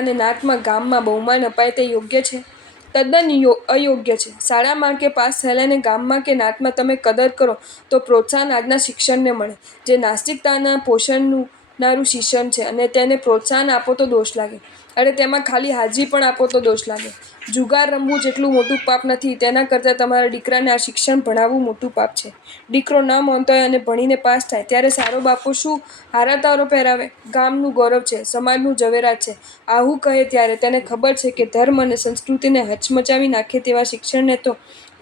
બનેલાને નાતમાં ગામમાં બહુમાન અપાય તે યોગ્ય છે? તદ્દન અયોગ્ય છે. શાળામાં કે પાસ થયેલાને ગામમાં કે નાતમાં તમે કદર કરો તો પ્રોત્સાહન આજના શિક્ષણને મળે, જે નાસ્તિકતાના પોષણનારું શિક્ષણ છે. અને તેને પ્રોત્સાહન આપો તો દોષ લાગે, અને તેમાં ખાલી હાજરી પણ આપો તો દોષ લાગે. જુગાર રમવું જેટલું મોટું પાપ નથી, તેના કરતાં તમારા દીકરાને આ શિક્ષણ ભણાવવું મોટું પાપ છે. દીકરો ન માનતો હોય અને ભણીને પાસ થાય ત્યારે સારો બાપો શું હારાતારો પહેરાવે? ગામનું ગૌરવ છે, સમાજનું ઝવેરાત છે, આવું કહે ત્યારે તેને ખબર છે કે ધર્મ અને સંસ્કૃતિને હચમચાવી નાખે તેવા શિક્ષણને તો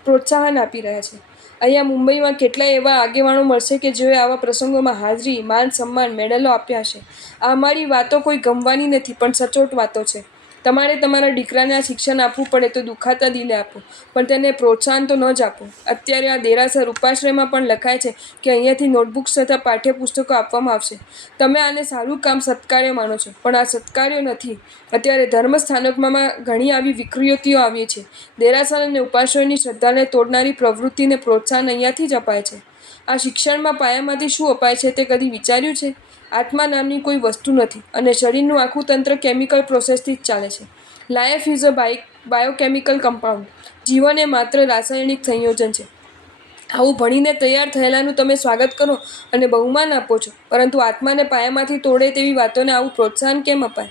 પ્રોત્સાહન આપી રહ્યા છે. અહીંયા મુંબઈમાં કેટલાય એવા આગેવાનો મળશે કે જેઓએ આવા પ્રસંગોમાં હાજરી, માન સન્માન, મેડલો આપ્યા હશે. આ અમારી વાતો કોઈ ગમવાની નથી, પણ સચોટ વાતો છે. તમારે તમારા દીકરાને આ શિક્ષણ આપવું પડે તો દુખાતા દિલે આપો, પણ તેને પ્રોત્સાહન તો ન જ આપો. અત્યારે આ દેરાસર ઉપાશ્રયમાં પણ લખાય છે કે અહીંયાથી નોટબુક્સ તથા પાઠ્યપુસ્તકો આપવામાં આવશે. તમે આને સારું કામ, સત્કાર્ય માનો છો, પણ આ સત્કાર્ય નથી. અત્યારે ધર્મસ્થાનકોમાં ઘણી આવી વિકૃતિઓ આવી છે. દેરાસર અને ઉપાશ્રયની શ્રદ્ધાને તોડનારી પ્રવૃત્તિને પ્રોત્સાહન અહીંયાથી જ અપાય છે. આ શિક્ષણમાં પાયામાંથી શું અપાય છે તે કદી વિચાર્યું છે? આત્મા નામની કોઈ વસ્તુ નથી, અને શરીરનું આખું તંત્ર કેમિકલ પ્રોસેસથી જ ચાલે છે. Life is a biochemical compound. જીવન એ માત્ર રાસાયણિક સંયોજન છે. આવું ભણીને તૈયાર થયેલાનું તમે સ્વાગત કરો અને બહુમાન આપો છો, પરંતુ આત્માને પાયામાંથી તોડે તેવી વાતોને આવું પ્રોત્સાહન કેમ અપાય?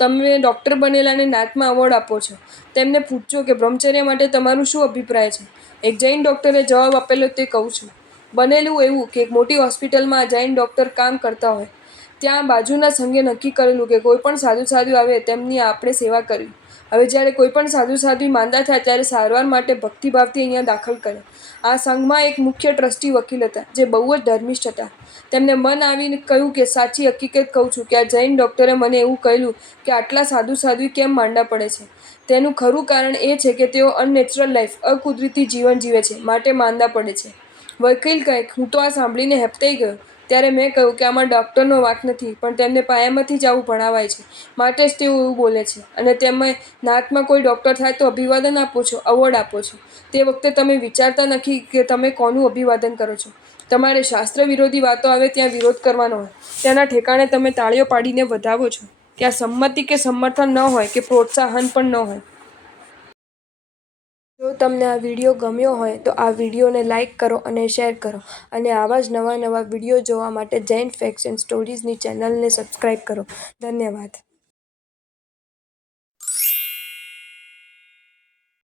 તમે ડૉક્ટર બનેલાને નાતમાં એવોર્ડ આપો છો. તેમને પૂછજો કે બ્રહ્મચર્ય માટે તમારું શું અભિપ્રાય છે? એક જૈન ડૉક્ટરે જવાબ આપેલો તે કહું છું. બનેલું એવું કે એક મોટી હોસ્પિટલમાં આ જૈન ડૉક્ટર કામ કરતા હોય. ત્યાં બાજુના સંઘે નક્કી કરેલું કે કોઈ પણ સાધુ આવે તેમની આપણે સેવા કરવી. હવે જ્યારે કોઈ પણ સાધુ માંદા થાય ત્યારે સારવાર માટે ભક્તિભાવથી અહીંયા દાખલ કરે. આ સંઘમાં એક મુખ્ય ટ્રસ્ટી વકીલ હતા, જે બહુ જ ધર્મિષ્ઠ હતા. તેમને મન આવીને કહ્યું કે સાચી હકીકત કહું છું કે આ જૈન ડૉક્ટરે મને એવું કહેલું કે આટલા સાધુ કેમ માંડા પડે છે. તેનું ખરું કારણ એ છે કે તેઓ અનનેચરલ લાઈફ, અકુદરતી જીવન જીવે છે, માટે માંદા પડે છે. વકીલ કહે, હું તો આ સાંભળીને હેબતાઈ ગયો. ત્યારે મેં કહ્યું કે આમાં ડૉક્ટરનો વાંક નથી, પણ તેમને પાયામાંથી જ આવું ભણાવાય છે, માટે જ તેઓ એવું બોલે છે. અને તમે નાતમાં કોઈ ડૉક્ટર થાય તો અભિવાદન આપો છો, એવોર્ડ આપો છો. તે વખતે તમે વિચારતા નથી કે તમે કોનું અભિવાદન કરો છો. તમારે શાસ્ત્ર વિરોધી વાતો આવે ત્યાં વિરોધ કરવાનો હોય, તેના ઠેકાણે તમે તાળીઓ પાડીને વધાવો છો. ત્યાં સંમતિ કે સમર્થન ન હોય કે પ્રોત્સાહન પણ ન હોય. જો તમને આ વિડીયો ગમ્યો હોય તો આ વિડીયોને લાઇક કરો અને શેર કરો, અને આવા જ નવા વિડીયો જોવા માટે જૈન ફેક્ટ્સ એન્ડ સ્ટોરીઝની ચેનલને સબસ્ક્રાઈબ કરો. ધન્યવાદ.